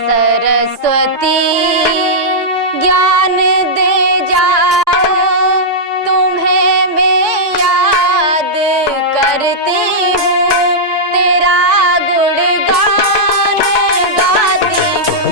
सरस्वती ज्ञान दे जाओ, तुम्हें मैं याद करती हूँ, तेरा गुणगान गाती हूँ।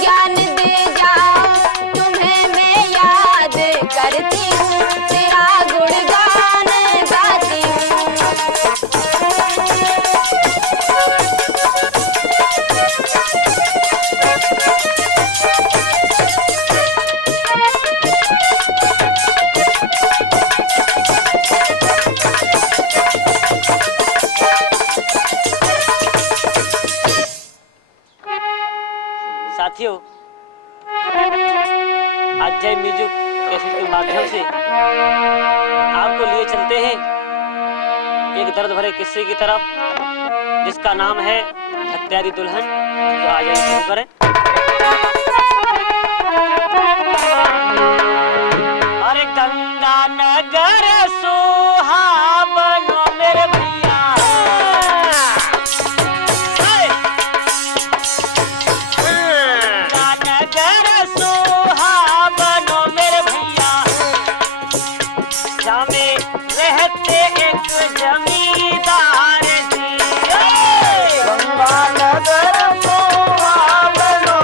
ज्ञान दे जाओ, तुझे मैं याद करती हूँ, तेरा गुणगान गाती साथियों, आज जय म्यूजिक कैसेट के माध्यम से आपको लिए चलते हैं एक दर्द भरे किस्से की तरफ, जिसका नाम है हत्यारी दुल्हन। तो आ जाइए शुरू करें। अरे गंगा नगर सुहावनो मेरे भैया, रहते एक जमींदार जी, गंगा नगर सुहावनो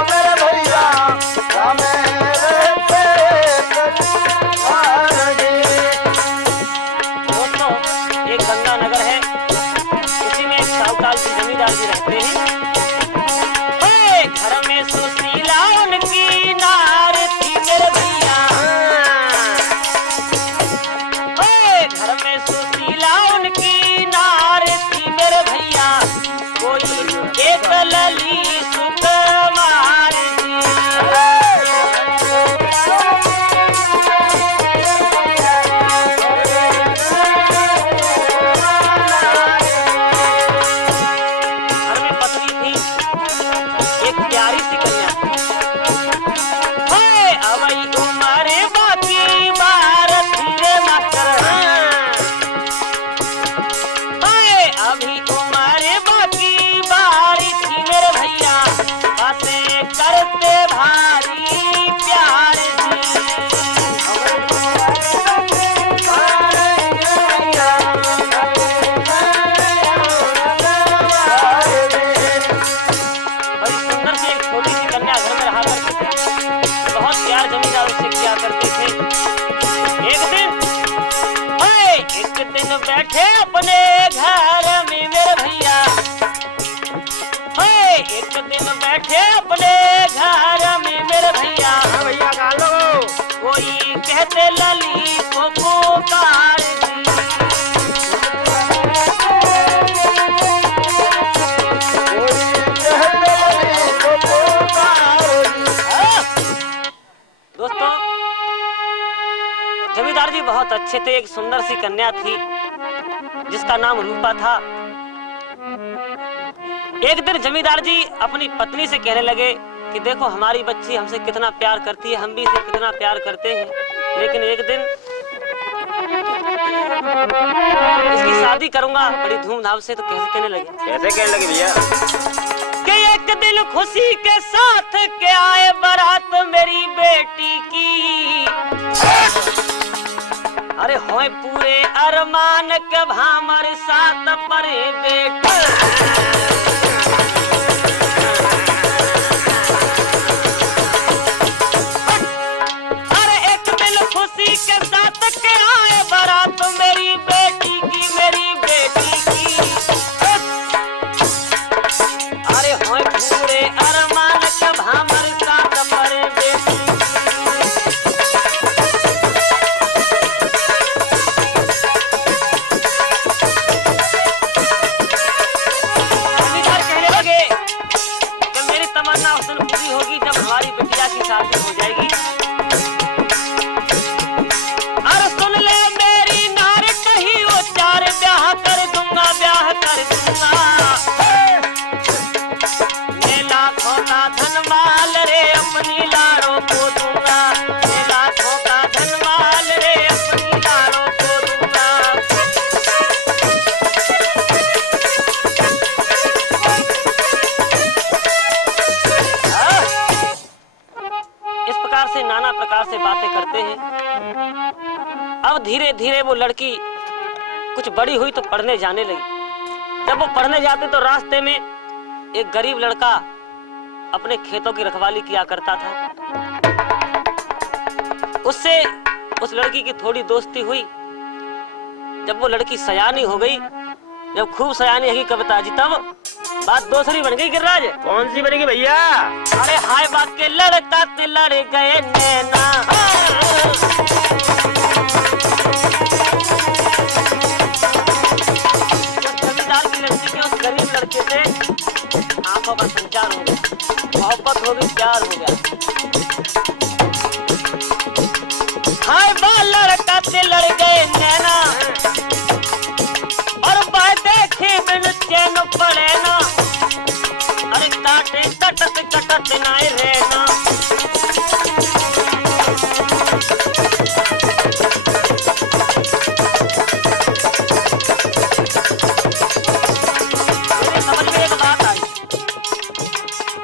बैठे अपने घर में मेरे भैया, एक दिन बैठे अपने घर में मेरे भैया, भैया गालो कोई कहते लली को पुकार दी। दोस्तों, जमींदार जी बहुत अच्छे थे। एक सुंदर सी कन्या थी जिसका नाम रूपा था। एक दिन जमींदार जी अपनी पत्नी से कहने लगे कि देखो हमारी बच्ची हमसे कितना प्यार करती है, हम भी इसे कितना प्यार करते हैं, लेकिन एक दिन इसकी शादी करूंगा बड़ी धूमधाम से। तो कैसे कहने लगे? कैसे कहने लगे भैया? कि एक दिन खुशी के साथ के आए बारात मेरी बेटी की, अरे होए पूरे अरमान के भामर साथ पर बेटा। अरे एक दिन खुशी के साथ के आए बारात मेरी बेटी की, मेरी बेटी की, अरे होए पूरे अरमान के भामर साथ पर बेटी। उस दिन पूरी होगी जब हमारी बिटिया की शादी हो जाएगी। अरे सुन ले मेरी नार कही वो चार ब्याह कर दूंगा, ब्याह कर दूंगा। मैं लाखों का धन माल रे अपनी लाड़ों को दूंगा, मैं लाखों का धन माल रे अपनी लाड़ों को दूंगा। से नाना प्रकार से बातें करते हैं। अब धीरे धीरे वो लड़की कुछ बड़ी हुई तो पढ़ने जाने लगी। जब वो पढ़ने जाते तो रास्ते में एक गरीब लड़का अपने खेतों की रखवाली किया करता था। उससे उस लड़की की थोड़ी दोस्ती हुई। जब वो लड़की सयानी हो गई, जब खूब सयानी होगी कविता जी, तब बात दूसरी बन गई। गिरिराज कौन सी बनेगी भैया? अरे हाय बात के लड़का ते लड़ गए नैना। जमींदार की लड़की के उस गरीब लड़के से आंखों का संचार हो गया, मोहब्बत हो गई, प्यार हो गया। हाय बा लड़का ते लड़ गए नैना, और बाय देखे बिन चैन पड़े ना। अरे काटे कटत कटत नाय रहना। मेरे समझ में एक बात आई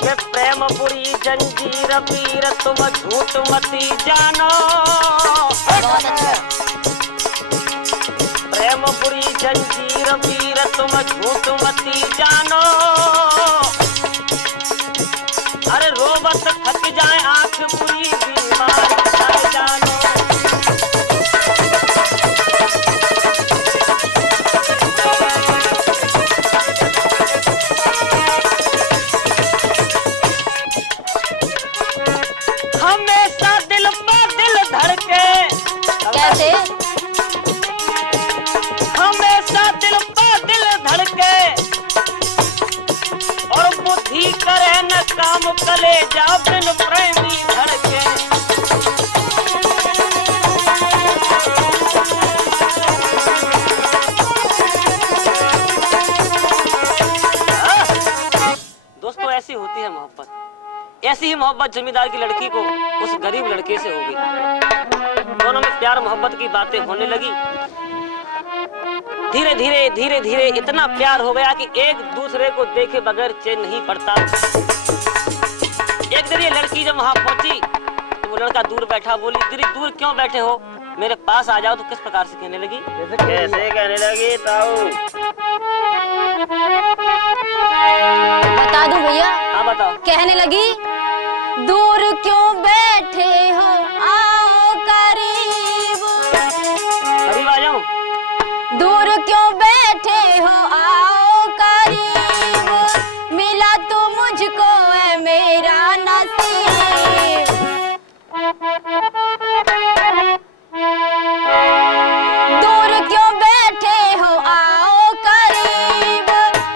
कि प्रेम बुरी जंजीर पीर तुम झूठ मती जानो। बहुत अच्छा। प्रेम बुरी जंजीर पीर तुम झूठ मती जानो। अरे रोबत थक जाए आंख बुरी बीमार पड़ जानो। हमेशा दिल पर दिल धड़के। कैसे? हमेशा दिल पर दिल धड़के, और बुद्धि करे न काम कलेजा बिन प्रेमी धड़के। दोस्तों, ऐसी होती है मोहब्बत। ऐसी ही मोहब्बत जमींदार की लड़की को उस गरीब लड़के से हो गई। दोनों में प्यार मोहब्बत की बातें होने लगी। धीरे धीरे धीरे धीरे इतना प्यार हो गया कि एक दूसरे को देखे बगैर चैन नहीं पड़ता। एक दिन ये लड़की जब वहां पहुंची तो वो लड़का दूर बैठा। बोली, दीदी दूर क्यों बैठे हो, मेरे पास आ जाओ। तो किस प्रकार से कहने लगी? कैसे कहने लगी ताऊ? बता दूं भैया? हाँ बताओ। कहने लगी, दूर क्यों बैठे हो, आओ करीब। करीब आ जाऊं? दूर क्यों बैठे हो आओ करीब, मिला तो मुझको है मेरा नसीब। दूर क्यों बैठे हो आओ करीब,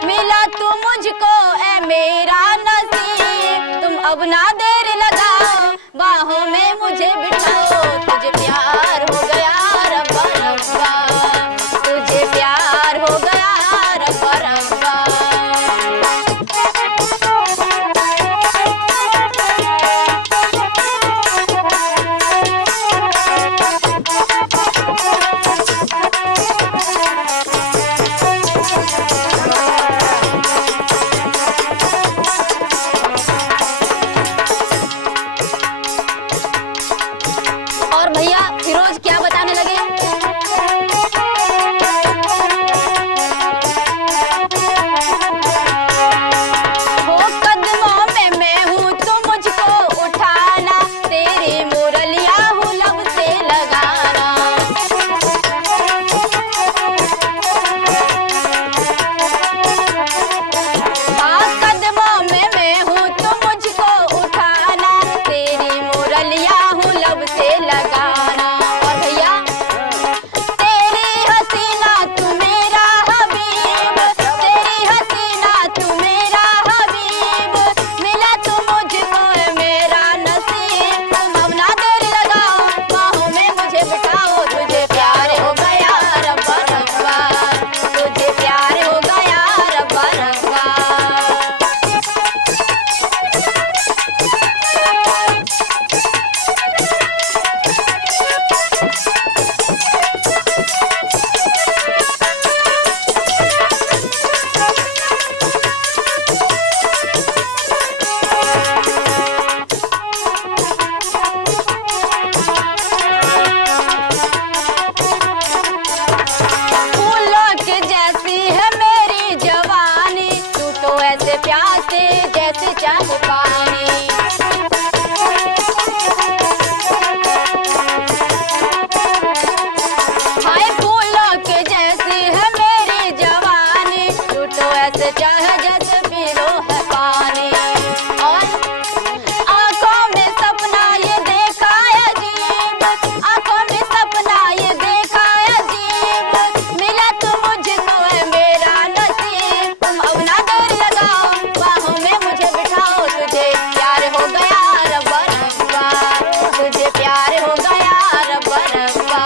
मिला तो मुझको है मेरा नसीब। तुम अब ना देर लगाओ, बाहों में मुझे बिठाओ, तुझे प्यार हो गया रब्बा रब्बा, तुझे प्यार हो गया रब्बा रब्बा। और भैया फिरोज क्या बताने लगे? हो कदमों में मैं हूँ तो मुझको उठाना, तेरी मुरलिया हूँ लब से लगाना। हाँ कदमों में मैं हूँ तो मुझको उठाना, तेरी मुरलिया हूँ लब से लगाना। और भैया तेरी हसीना तू मेरा हबीब, तेरी हसीना तू मेरा हबीब, मिला तो मुझको है मेरा नसीब। तुम अब ना देर लगाओ, बाहों में मुझे बिठाओ, तुझे प्यार हो गया रब्बा रब्बा, तुझे प्यार हो गया रब्बा रब्बा। फूलों के जैसी है मेरी जवानी, तू तो ऐसे प्यासे जैसे चाहे पानी। हाय फूलों के जैसी है मेरी जवानी, तू तो ऐसे चाहे जैसे पी लो है पानी। और आंखों में सपना ये देखा अजीब, आंखों में सपना ये देखा अजीब, मिला तो मुझको है मेरा नसीब। तुम अब ना देर लगाओ, बाहों में मुझे बिठाओ, तुझे प्यार हो गया रब्बा रब्बा, तुझे प्यार हो गया रब्बा रब्बा।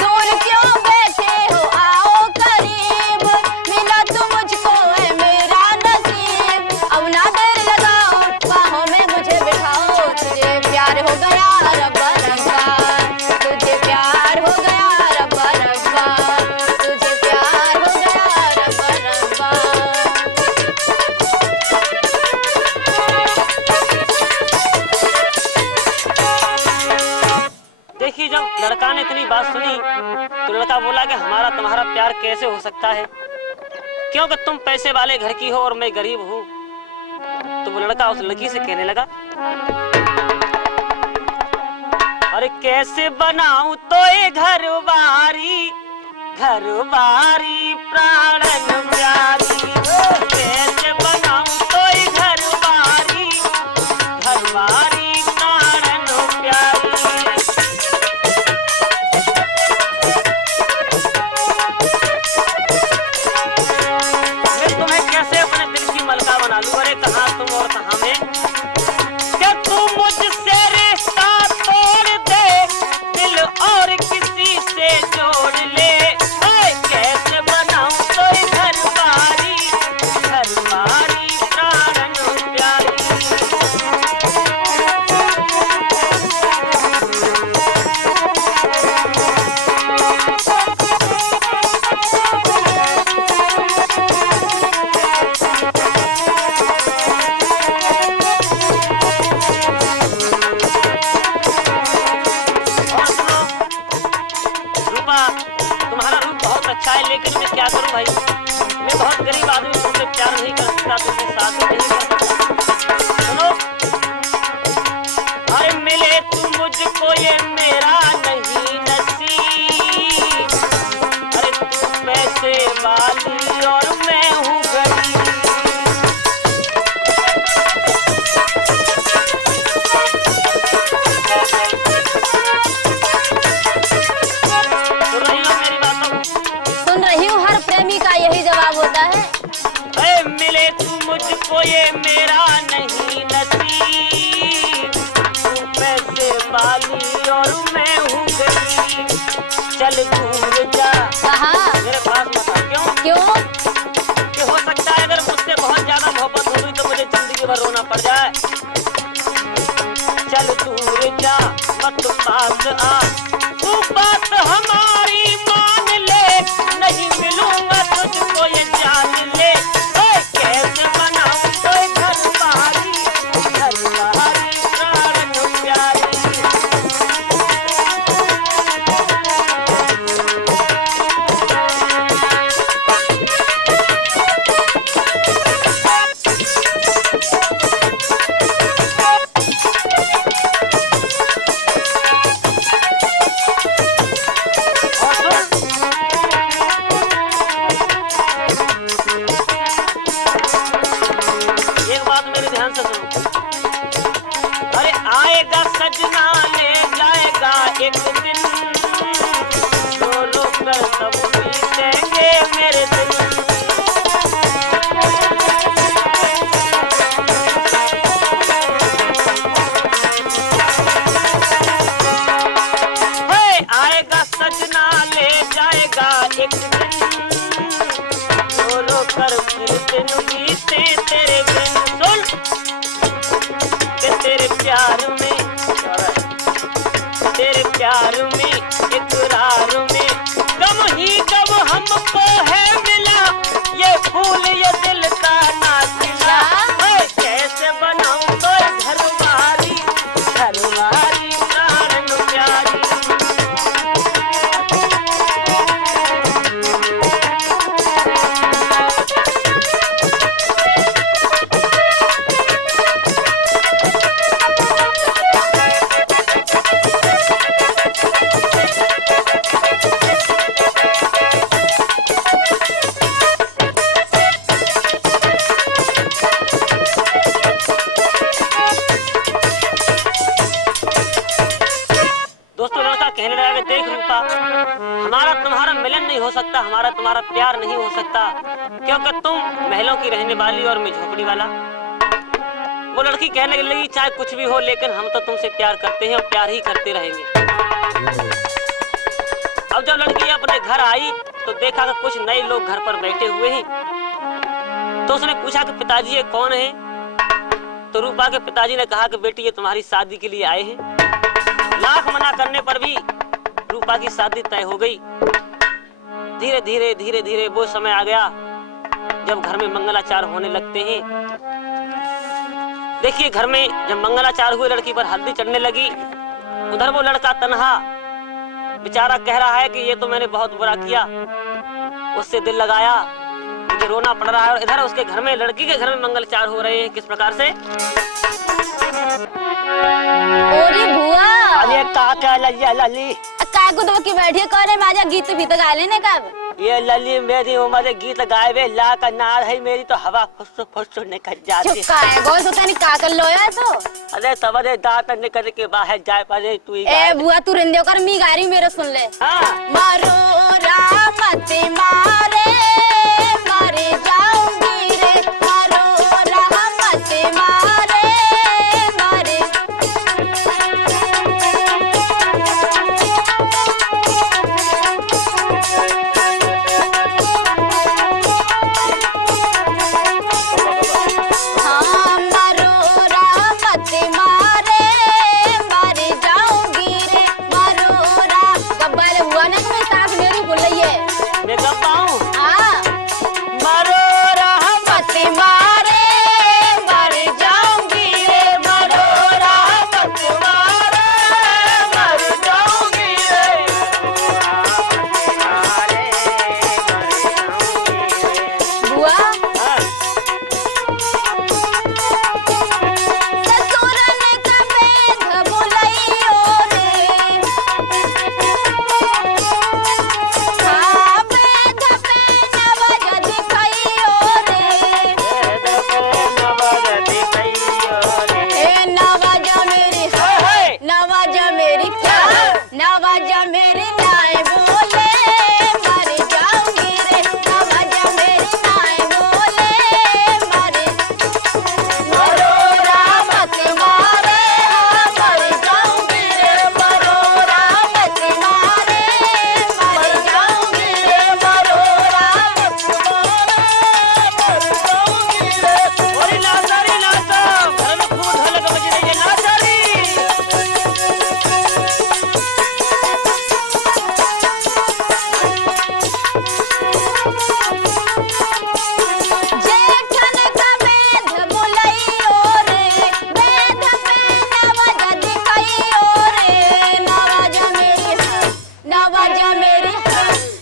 दूर क्यों बैठे हो आओ करीब, मिला तो मुझको है मेरा नसीब। अब ना देर लगाओ, बाहों में मुझे बिठाओ, तुझे प्यार हो गया रब्बा रब्बा, तुझे प्यार हो गया रब्बा रब्बा, तुझे प्यार हो गया रब्बा रब्बा। देखिए जब लड़का ने इतनी बात सुनी तो लड़का बोला कि हमारा तुम्हारा प्यार कैसे हो सकता है, क्योंकि तुम पैसे वाले घर की हो और मैं गरीब हूँ। तो वो लड़का उस लड़की से कहने लगा, अरे कैसे बनाऊं तो ये घर बारी प्राणन प्यारी, कैसे बनाऊं तो ये घर बारी प्राणन प्यारी। मैं तुम्हें कैसे अपने दिल की मलका बना लूं, अरे कहाँ तुम और कहाँ मैं, क्या तुम मुझसे रिश्ता तोड़ दे, दिल और किसी से जोड़ ले। कैसे बनाऊं तो घर बारी प्राणन प्यारी। तुम्हारा रूप बहुत अच्छा है, लेकिन मैं क्या करूं भाई, मैं बहुत गरीब आदमी, तुमसे प्यार नहीं कर सकता, तुमसे शादी नहीं कर सकता। सुनो, अरे मिले तू मुझको ये मेरा नहीं नसीब, अरे तू तुझको ये मेरा नहीं नसीब, तू पैसे वाली और मैं हूँ गरीब, चल दूर जा कहाँ? मेरे पास मत आ। क्यों? क्यों? कि हो सकता है अगर मुझसे बहुत ज्यादा मोहब्बत हो गई तो मुझे जिंदगी भर रोना पड़ जाए। चल दूर जा मत पास आ, तू बात हमारी मान ले, नहीं मिलूंगा तुझको ये जान ले। ओए कैसे बनाऊं कोई घर बारी प्राण प्यारी। एक बात मेरे ध्यान से सुनो। अरे आएगा सजना ले जाएगा एक दिन, डोलो कर सब बीतेंगे मेरे दिन। आएगा सजना ले जाएगा एक दिन, डोलो कर फिर दिन बीते तेरे दिन। सुन कि तेरे प्यार में इकरार में गम ही गम हमको है मिला, ये फूल ये दिल का नाचिला। कैसे बनाऊं तो घरवाली प्राण प्यारी। दोस्तों लड़का कहने लगा कि देख रूपा, हमारा तुम्हारा मिलन नहीं हो सकता, हमारा तुम्हारा प्यार नहीं हो सकता, क्योंकि तुम महलों की रहने वाली और मैं झोपड़ी वाला। वो लड़की कहने लगी चाहे कुछ भी हो लेकिन हम तो तुमसे प्यार करते हैं और प्यार ही करते रहेंगे। अब जब लड़की अपने घर आई तो देखा कि कुछ नए लोग घर पर बैठे हुए हैं, तो उसने पूछा कि पिताजी ये कौन है? तो रूपा के पिताजी ने कहा कि बेटी ये तुम्हारी शादी के लिए आए हैं। लाख मना करने पर भी रूपा की शादी तय हो गई। धीरे धीरे वो समय आ गया जब घर में मंगलाचार होने लगते हैं। देखिए घर में जब मंगलाचार हुए लड़की पर हल्दी चढ़ने लगी, उधर वो लड़का तन्हा बेचारा कह रहा है कि ये तो मैंने बहुत बुरा किया, उससे दिल लगाया, मुझे रोना पड़ रहा है। और इधर उसके घर में लड़की के घर में मंगलाचार हो रहे हैं। किस प्रकार से? ओरी बुआ अरे काका ललिया लली काय को दो की बैठिए करे माजा गीत भी तो गा लेने कब? ये लली मेरी उम्र गीत गाए ला का नार है मेरी तो हवा फुस निकल जाती चुप का है गोल सुता नहीं का कर लोया तो। अरे सवरे दांत निकल के बाहर जाए पारे तू ही ए बुआ तू रिंदियो कर मी गारी मेरे सुन ले। हां मारो रामती मारे मारे जाऊंगी रे, मारो रामती मारे मारे। हाँ मारो रामती मारे मारे जाऊंगी रे, मारो रा गब्बर हुआ ना मैं साफ ले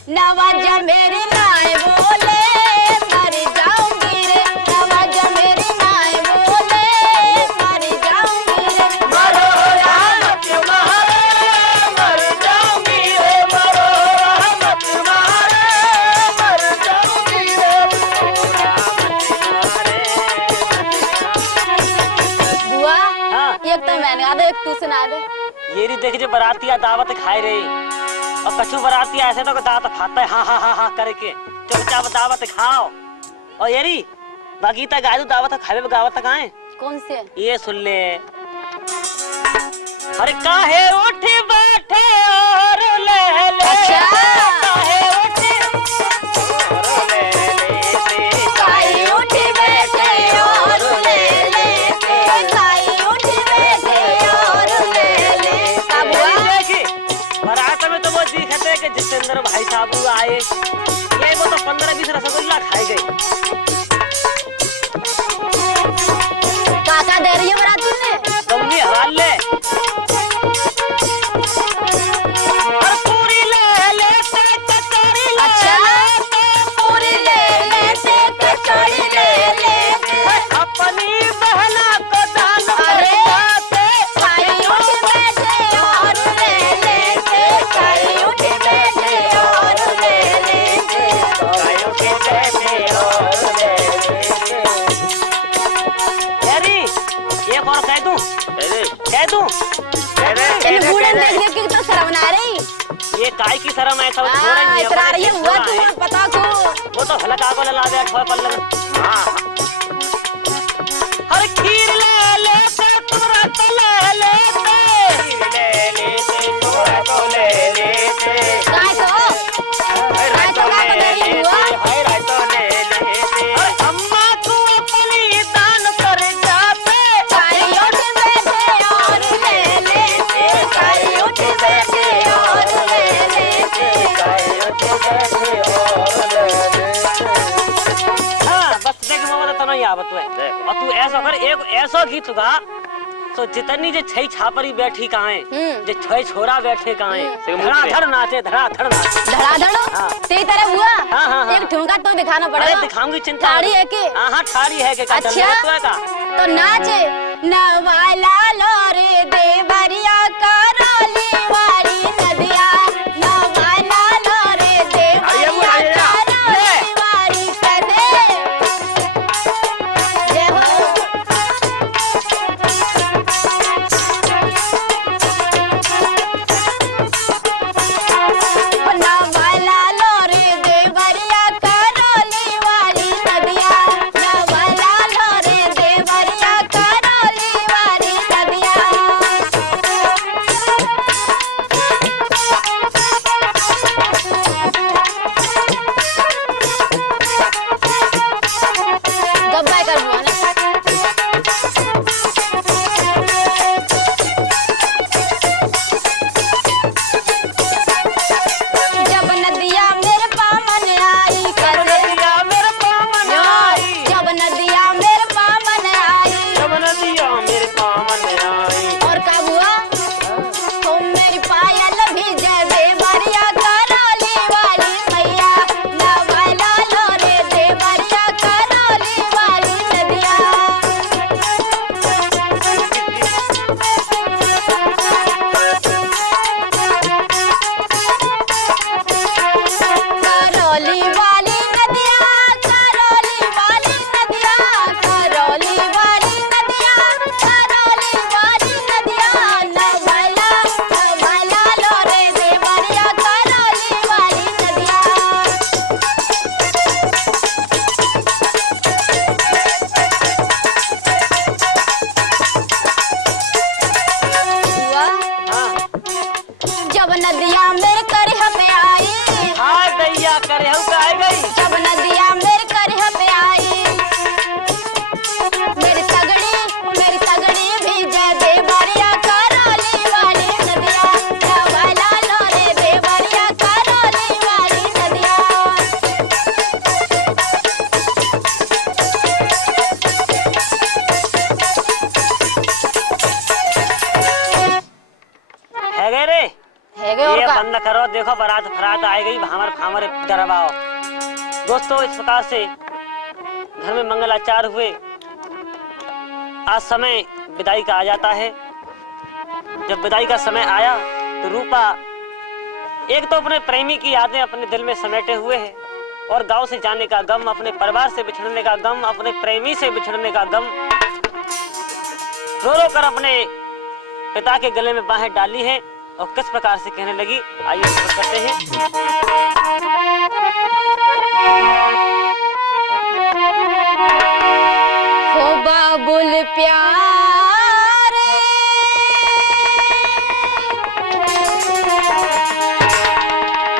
नवाजा मेरी नाय बोले मर जाऊंगी रे, नवाजा मेरी नाय बोले मर जाऊंगी रे। मरो रहमत तुम्हारे मर जाऊंगी रे, मरो रहमत तुम्हारे मर जाऊंगी रे, बुआ हाँ। एक तो मैंने गा दे, एक तू सुना दे। ये नहीं देख जो बरातिया दावत खाए रहे और कछु बरातिया ऐसे तो दावत खाता है हाँ हाँ हाँ हाँ करके चुपचाप दावत खाओ। और येरी बाकी तक गाय दावत खावे गावत तक आए कौन से? ये सुन ले। अरे काहे उठ बैठे और ले ले, अच्छा। काहे उठ काई उठ बैठे और ले ले, काई उठ बैठे और ले ले। का बुआ? देखी बारात में तो वो दिखते कि जितेंद्र भाई साहब आए, ये वो तो 15-20 रसगुल्ला खाए गए। काका दे रही है बराती में? तुमने हवाल ले और पूरी ले लेते कचौड़ी ले अच्छा। लेते, पूरी ले लेते कचौड़ी ले लेते, अपनी बहना को दान अरे। करते। काई उठ बैठे और ले लेते, काई उठ बैठे और ले लेते। यारी एक और कह दूं इन बूढ़े देख देख के तो शर्म ना रही। ये काय की शर्म है सब छोड़ हाँ, नहीं इतना रही हुआ तू पता को। वो तो हलका को ला दे ठोय पल्ले में। हर खीर ले लेते तुम्हारा तो ले लेते, काय को? काय तो का दे रही हुआ? और अम्मा को अपनी दान कर जाते। काई उठ बैठे और ले लेते, काई उठ बैठे और ले लेते। हाँ बस देख मोहम्मद तो नहीं आवत है। और तू ऐसा कर एक ऐसा गीत गा तो जितनी जे छई छापरी बैठी काहे जे छई छोरा बैठे काहे धड़ाधड़ नाचे धड़ाधड़ नाचे। धड़ाधड़ हाँ। तेरी तरह हुआ? हाँ, हाँ, हाँ। एक ठुमका तो दिखाना अरे पड़ेगा। दिखाऊंगी चिंता ठाड़ी है कि? हाँ हाँ ठाड़ी है कि का चल अच्छा। रहा है का तो नाचे नवाला लोरे देवरिया करौली वाली नदिया, नवाला लोरे देवरिया करौली वाली कदे। जय हो। नवाला लोरे देवरिया करौली वाली नदिया, नवाला लोरे देवरिया करौली वाली नदिया। देखो बारात फरात आ गई, भामर फामर डरवाओ। दोस्तों इस प्रकार से घर में मंगलाचार हुए। आज समय विदाई का आ जाता है। जब विदाई का समय आया तो रूपा एक तो अपने प्रेमी की यादें अपने दिल में समेटे हुए है, और गांव से जाने का गम, अपने परिवार से बिछड़ने का गम, अपने प्रेमी से बिछड़ने का गम, रो रो कर अपने पिता के गले में बाहें डाली है और किस प्रकार से कहने लगी, आइए शुरू करते हैं। हो बाबुल प्यारे,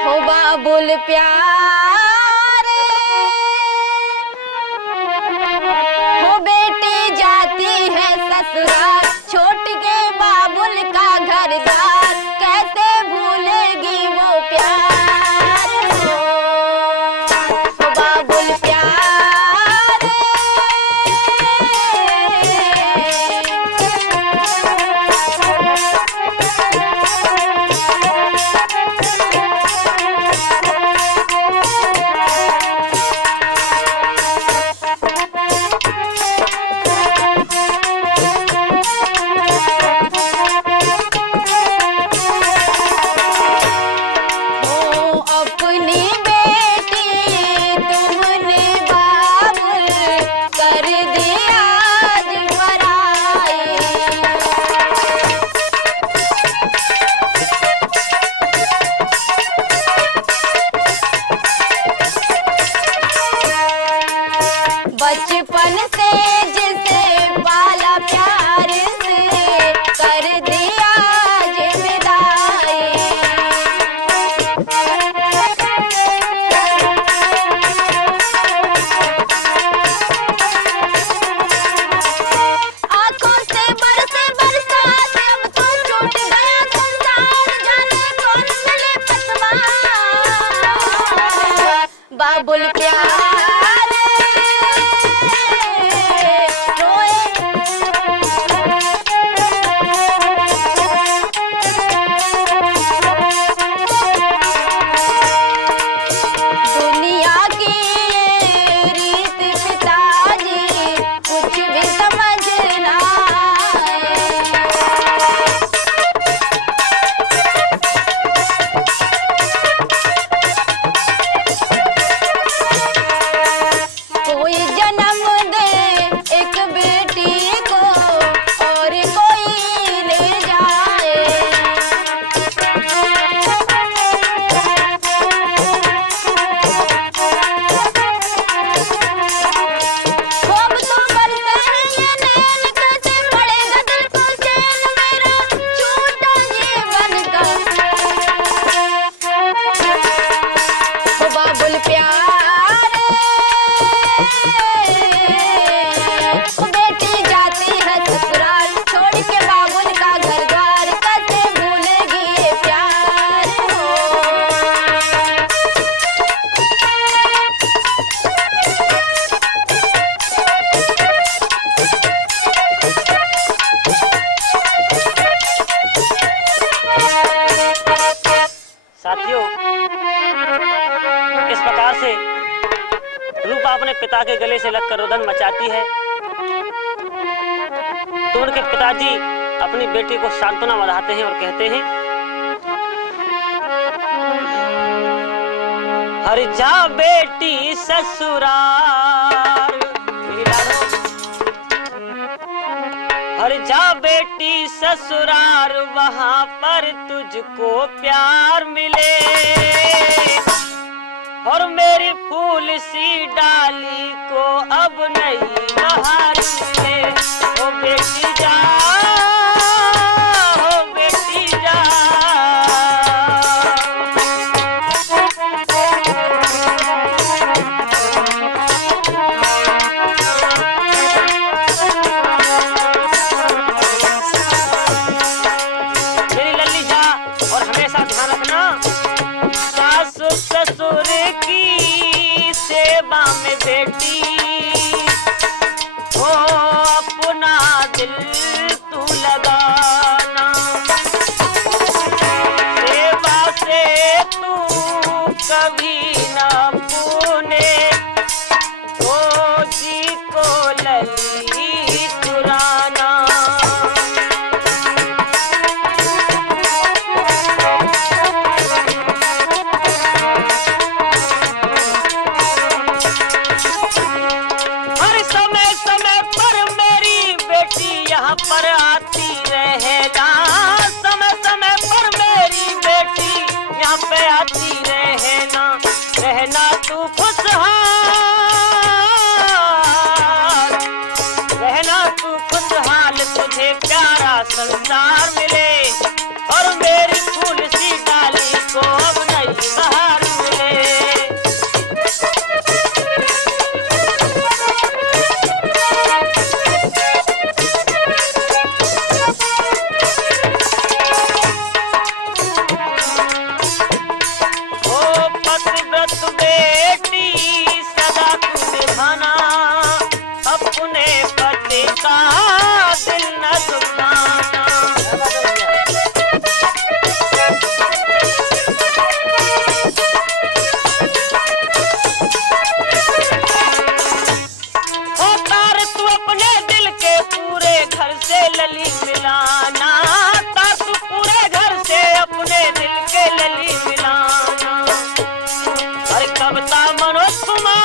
हो बाबुल प्यारे, हो बेटी जाती है ससुराल, छोट के बाबुल का घर द्वार, कैसे भूलेगी वो प्यार। हो बाबुल प्यारे, बचपन से जिसे पाला प्यार से, कर दिया जिम्मेदारी। आंखों से बरसे बरसात, अब तो छूट गया संसार, जाने कौन मिले पतवार। बाबुल प्यारे रूपा अपने पिता के गले से लगकर रुदन मचाती है तो उनके पिताजी अपनी बेटी को सांत्वना बधाते हैं और कहते हैं, हर जा बेटी ससुराल, हर जा बेटी ससुराल, वहां पर तुझको प्यार मिले, और मेरी फूल सी डाली को अब नई बहार मिले। ओ बेटी जा, ओ बेटी जा, मेरी लल्ली जा, और हमेशा ध्यान रखना सास ससुर की सेवा में बेटी हो अपना दिल तू लगाना, सेवा से कभी न पूने ओ जी को लली पुराना। हर समय समय पर मेरी बेटी यहाँ पर आती रहेगा, समय समय पर मेरी बेटी यहाँ पे आती रहना, रहना तू खुशहाल, रहना तू खुशहाल, तुझे प्यारा संसार मिले और मेरी फूल सी डाली को अब नई बहार मिले। अपने पति का दिल न दुखाना। हो तार तू अपने दिल के पूरे घर से लली मिलाना, तार तू पूरे घर से अपने दिल के लली मिलाना। अरे कविता मनोज कुमार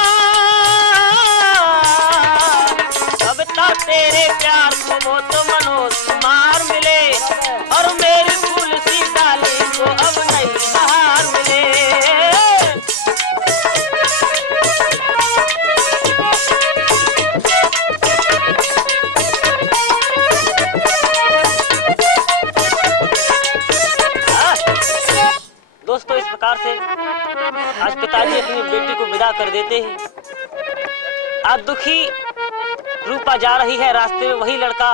तेरे प्यार को वो तो मनोज कुमार मिले और मेरी फूल सी डाली को अब नई बहार मिले। दोस्तों इस प्रकार से आज पिताजी अपनी बेटी को विदा कर देते हैं। आज दुखी रूपा जा रही है, रास्ते में वही लड़का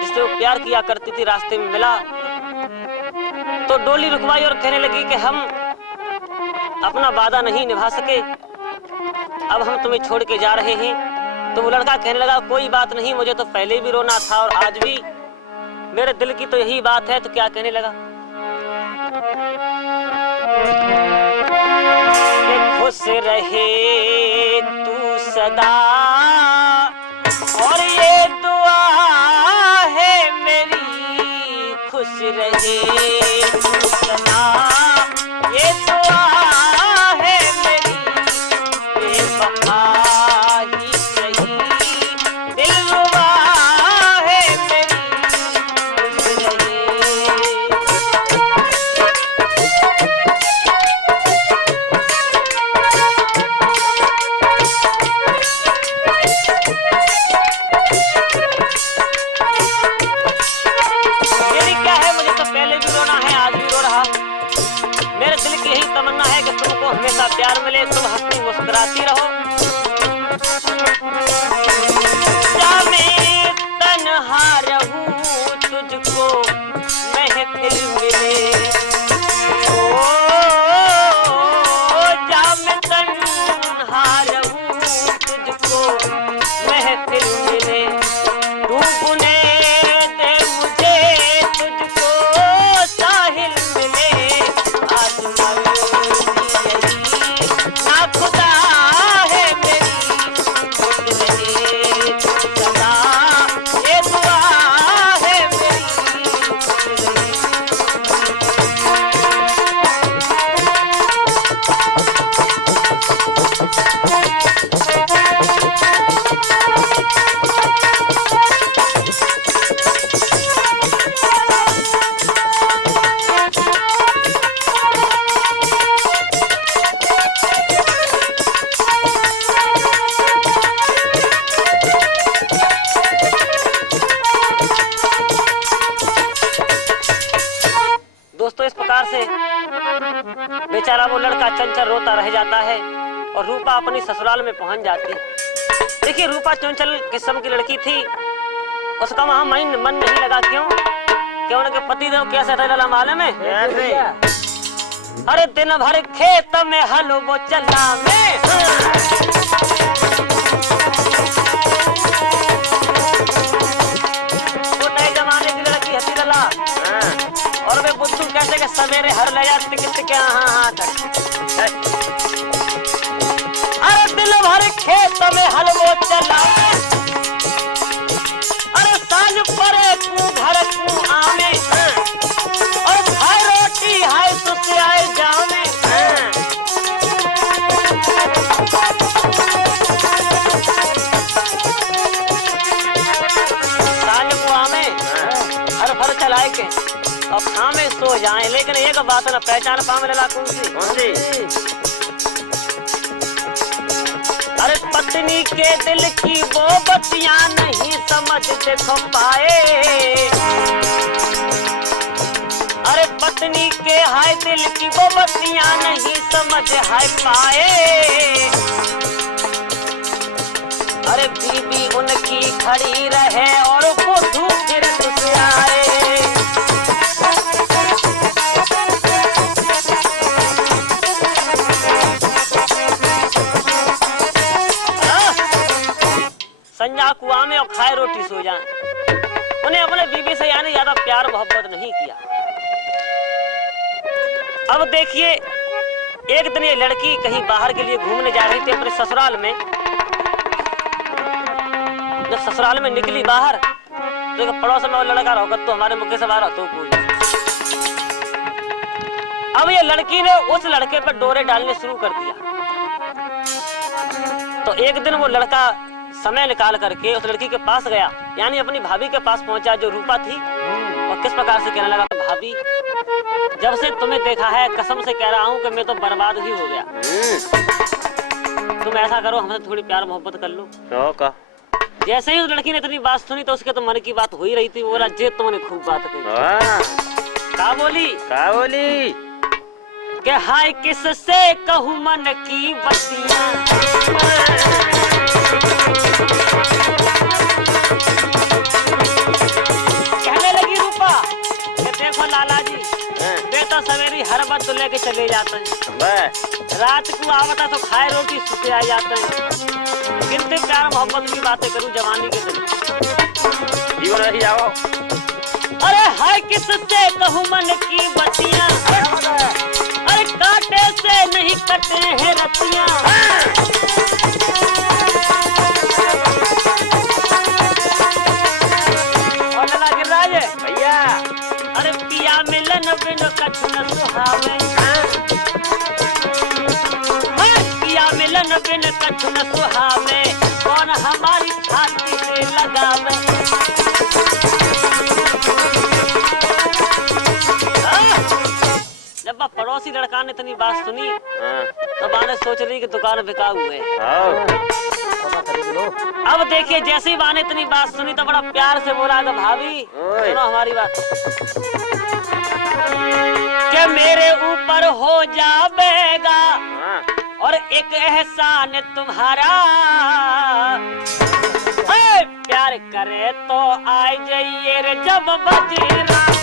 जिससे वो प्यार किया करती थी रास्ते में मिला, तो डोली रुकवाई और कहने लगी कि हम अपना वादा नहीं निभा सके, अब हम तुम्हें छोड़ के जा रहे हैं। तो वो लड़का कहने लगा कोई बात नहीं, मुझे तो पहले भी रोना था और आज भी मेरे दिल की तो यही बात है। तो क्या कहने लगा कि खुश रहे तू सदा और ये दुआ है मेरी, खुश रहे तू सदा ये दुआ है मेरी, बेवफा ही सही दिलरुबा है मेरी, खुश रहे। तमन्ना है कि तुमको हमेशा प्यार मिले, तुम हंसती मुस्कुराती रहो। क्या मैं तन्हा रहूं तुझको महफिल मिले, ओ जा मैं तन्हा रहूं तुझको महफिल मिले, डूबने दे मुझे तुझको साहिल मिले, आज ना खुदा है मेरी, खुद रहे सदा ये दुआ है मेरी, खुद दोस्तों इस प्रकार से बेचारा वो लड़का चंचल रोता रह जाता है और रूपा अपनी ससुराल में पहुंच जाती है। देखिए रूपा चंचल किस्म की लड़की थी, उसका वहां मन नहीं लगा। क्यों? क्या उनके पति देव कैसे थे मालूम है? अरे दिन भर खेत में हल वो चला में, वो नए जमाने की लड़की हसी लला और वे बुद्धू कहते कि सवेरे हर ले जाते कितने के हाँ खेतों में हलवो चला, अरे सांझ परे तू घर तू आमे, और खाए रोटी हाय सुसे आए जामे। सांझ को आमे हर भर चलाए के और खामे सो जाए, लेकिन एक बात न पहचान पावे ला कौन सी? अरे पत्नी के दिल की वो बतियां नहीं समझ देखो पाए, अरे पत्नी के हाय दिल की वो बतियां नहीं समझ हाय पाए, अरे बीबी उनकी खड़ी रहे और वो धूप फिर से आए। संजा कुआं में और खाए रोटी सो जाए। उन्हें अपने बीबी से यानी ज्यादा प्यार मोहब्बत नहीं किया। अब देखिए एक दिन ये लड़की कहीं बाहर के लिए घूमने जा रही थी अपने ससुराल में। जब ससुराल में निकली बाहर तो एक पड़ोस में वो लड़का रहा तो हमारे मुख्य से बाहर तो कोई। अब ये लड़की ने उस लड़के पर डोरे डालने शुरू कर दिया। तो एक दिन वो लड़का समय निकाल करके उस लड़की के पास गया, यानी अपनी भाभी के पास पहुंचा जो रूपा थी, और किस प्रकार से कहने लगा, भाभी जब से तुम्हें देखा है कसम से कह रहा हूं कि मैं तो बर्बाद ही हो गया। तुम ऐसा करो हमसे थोड़ी प्यार मोहब्बत कर लो। का जैसे ही उस लड़की ने इतनी बात सुनी तो उसके तो मन की बात हो ही रही थी। वो बोला जे तुमने खूब बात कही। का बोली कि हाय किससे कहूं मन की बतियां, कहने लगी रूपा कि देखो लाला जी वे तो सवेरी हर बात तो लेके चले जाते हैं, रात को आवता तो खाए रोटी सुते आ जाते हैं। कितने प्यार मोहब्बत की बातें करूं जवानी के दिन जीवन रही जाओ। अरे हाय किससे कहूं मन की बतियां, अरे कांटे से नहीं कटे हैं रतियां, और लगा गिरिराज भैया अरे पिया मिलन बिन कछु न सुहावे, पिया मिलन बिन कछु न सुहावे, कौन हमारी छाती से लगावे। जब पड़ोसी लड़का ने इतनी बात सुनी तो बाने सोच रही कि दुकान बिका हुए। अब देखिए जैसे ही बाने इतनी बात सुनी तो बड़ा प्यार से बोला कि भाभी सुनो हमारी बात, कि मेरे ऊपर हो जाएगा और एक एहसान तुम्हारा, प्यार करे तो आ जाइए रे जब बजे रात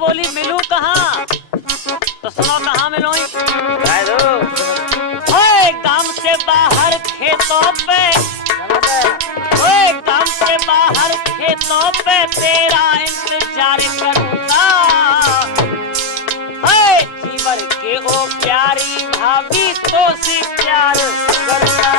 बोली मिलूं कहाँ, तो सुनो कहाँ मिलूं, गांव से बाहर खेतों पे, गांव से बाहर खेतों पे तेरा इंतजार करूंगा, जीवन के ओ प्यारी भाभी तो से प्यार करना।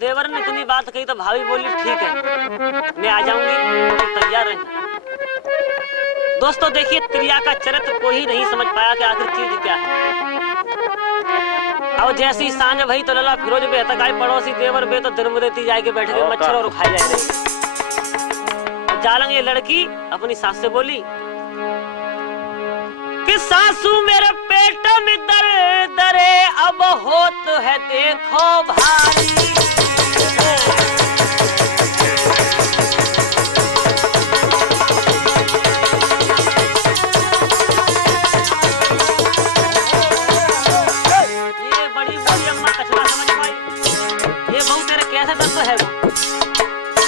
देवर ने इतनी बात कही तो भाभी बोली ठीक है मैं आ जाऊंगी, तो तैयार रहे। दोस्तों देखिए त्रिया का चरित्र कोई ही नहीं समझ पाया कि आखिर चीज क्या है। अब जैसी सांझ भई तो लला फिरोज बे तक आई पड़ोसी देवर बे तो दिन देती जाके बैठ गए मच्छर और खाई जा रही। जालंग ये लड़की अपनी सास से बोली कि सासू मेरे पेट में दर्द रे अब होत है देखो भारी, कैसे दर्द है वो?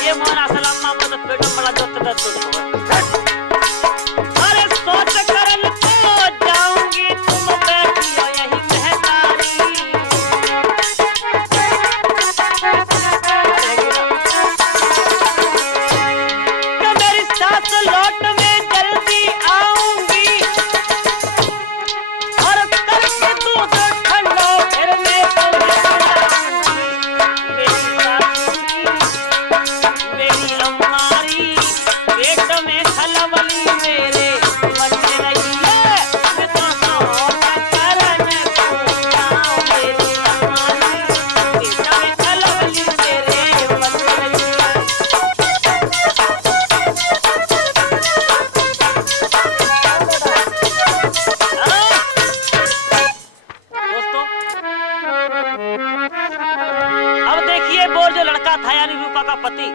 ये मोहना सलाम मामा तो पेट में बड़ा दर्द है। अरे सोच करन तो जाऊंगी तुम बैठी हो यही महतारी। कि मेरी सास लौट में जल्दी आऊंगी और करके दूध ठंडा फिर मैं मेरी लम्मारी पेट में खलबली मेरे बच रही है। मैं तो करन को जाऊं मेरी लम्मारी पेट में खलबली मेरे बच रही है। दोस्तों अब देखिए वो जो लड़का था यानी रूपा का पति,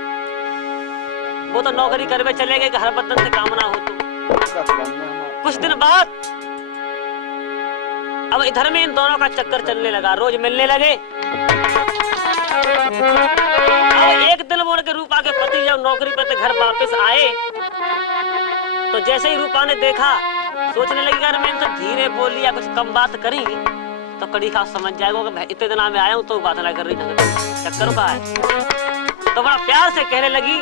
वो तो नौकरी करवे चले गए, घर बदन से कामना हो तो कुछ दिन बाद अब इधर में इन दोनों का चक्कर चलने लगा, रोज मिलने लगे। अब एक दिन वो उनके रूपा के पति जब नौकरी पर घर वापस आए तो जैसे ही रूपा ने देखा सोचने लगी अगर मैं इनसे धीरे बोल लिया कुछ कम बात करी तो कड़ी खास समझ जाएगा कि इतने दिन में आया हूँ तो बात ना कर रही चक्कर का है। तो बड़ा प्यार से कहने लगी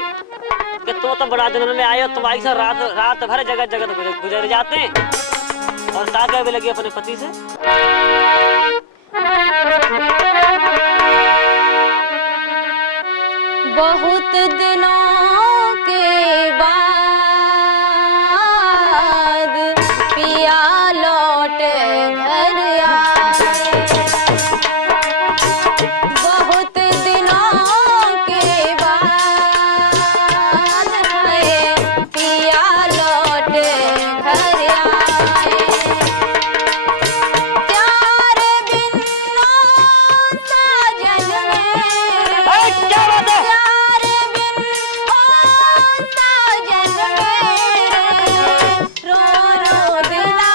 कि तो बड़ा दिन में आए हो, तुम आई से रात भर जगह जगह गुजर जाते हैं। और कहा कहने लगी अपने पति से बहुत दिनों के बाद पिया लौट घर आए। बहुत दिनों के बाद पिया लौट घर आए। प्यार बिन साजन में क्या बात है? प्यार बिन साजन मेरे रो रो दिला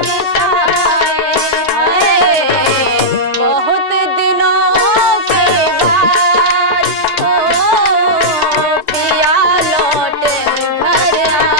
बिसाए। बहुत दिनों के बाद पिया लौट घर आए।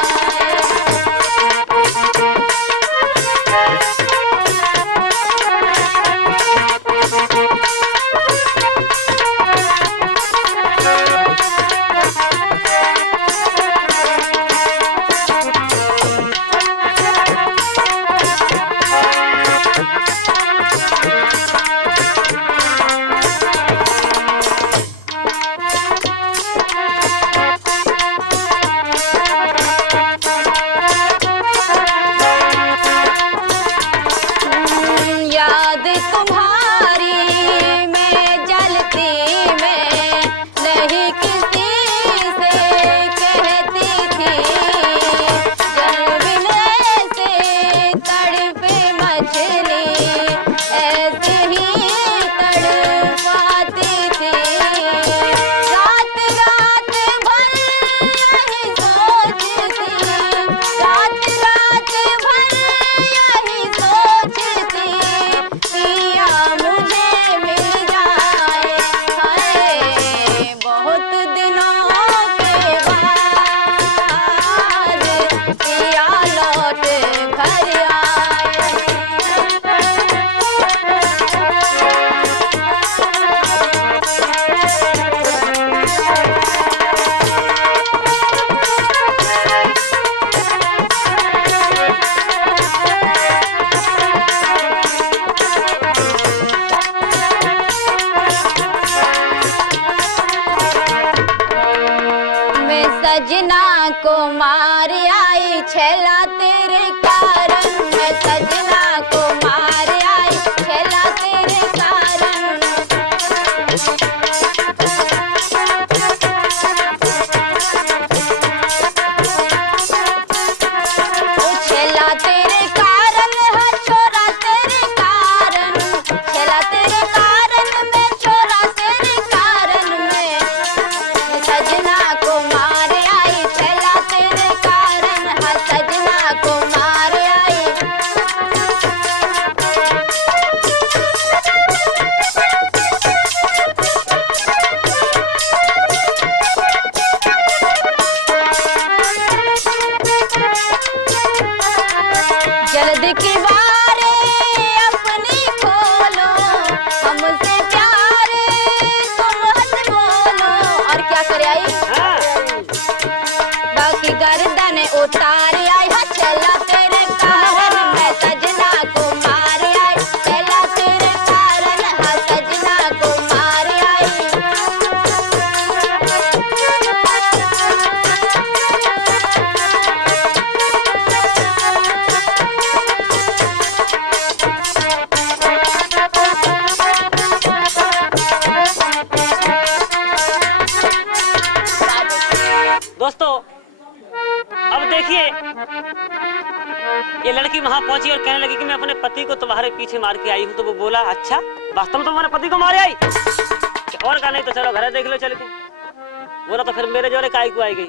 याद तुम्हारी मैं जलती मैं नहीं किसी से कहती थी। जल बिन ऐसे तड़पे मछली ऐसे ही तड़पाती थी। रात रात भर यही सोचती, रात रात भर यही सोचती पिया मुझे मिल जाए। हाय बहुत दिनों के बाद पिया लौट घर आए। मैं सजना को मार आई छेला तेरे कारण। मैं सजना को मार आई छेला तेरे कारण। ओ छेला तेरे कारण है छोरा तेरे कारण। छेला तेरे कारण मैं छोरा तेरे कारण मैं सजना को मार आई छेला तेरे कारण। हाँ सजना को की गर्दन उतार आई है, चला तेरे कारण मैं सजना को मार आई, चला तेरे कारण है सजना को मार आई। दोस्तों अब देखिए, ये लड़की वहां पहुंची और कहने लगी कि मैं अपने पति को तुम्हारे पीछे मार के आई हूं। तो वो बोला, अच्छा वास्तव में तुम्हारे पति को मारे आई? और कहा, नहीं तो चलो घर देख लो चल के। बोला, तो फिर मेरे जोरे काहे को आई गई?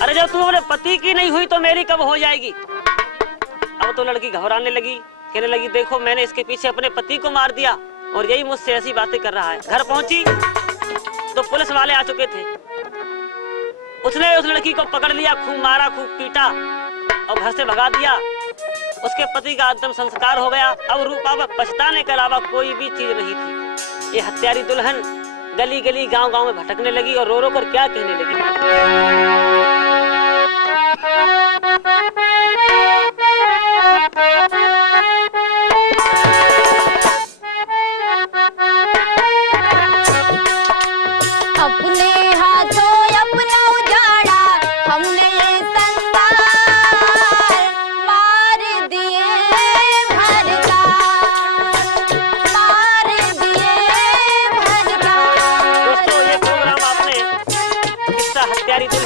अरे जब तू अपने पति की नहीं हुई तो मेरी कब हो जाएगी? अब तो लड़की घबराने लगी, कहने लगी, देखो मैंने इसके पीछे अपने पति को मार दिया और यही मुझसे ऐसी बातें कर रहा है। घर पहुंची तो पुलिस वाले आ चुके थे। उसने उस लड़की को पकड़ लिया, खूब मारा, खूब पीटा और घर से भगा दिया। उसके पति का अंतिम संस्कार हो गया। अब रूपा में पछताने के अलावा कोई भी चीज नहीं थी। ये हत्यारी दुल्हन गली गली गांव गांव में भटकने लगी और रो रो कर क्या कहने लगी। अपने हाथों अपना उजाड़ा हमने ये संसार, मार दिए भरदार, मार दिए भरदार। दोस्तों, ये प्रोग्राम आपने किस्सा हत्यारी दुल्हन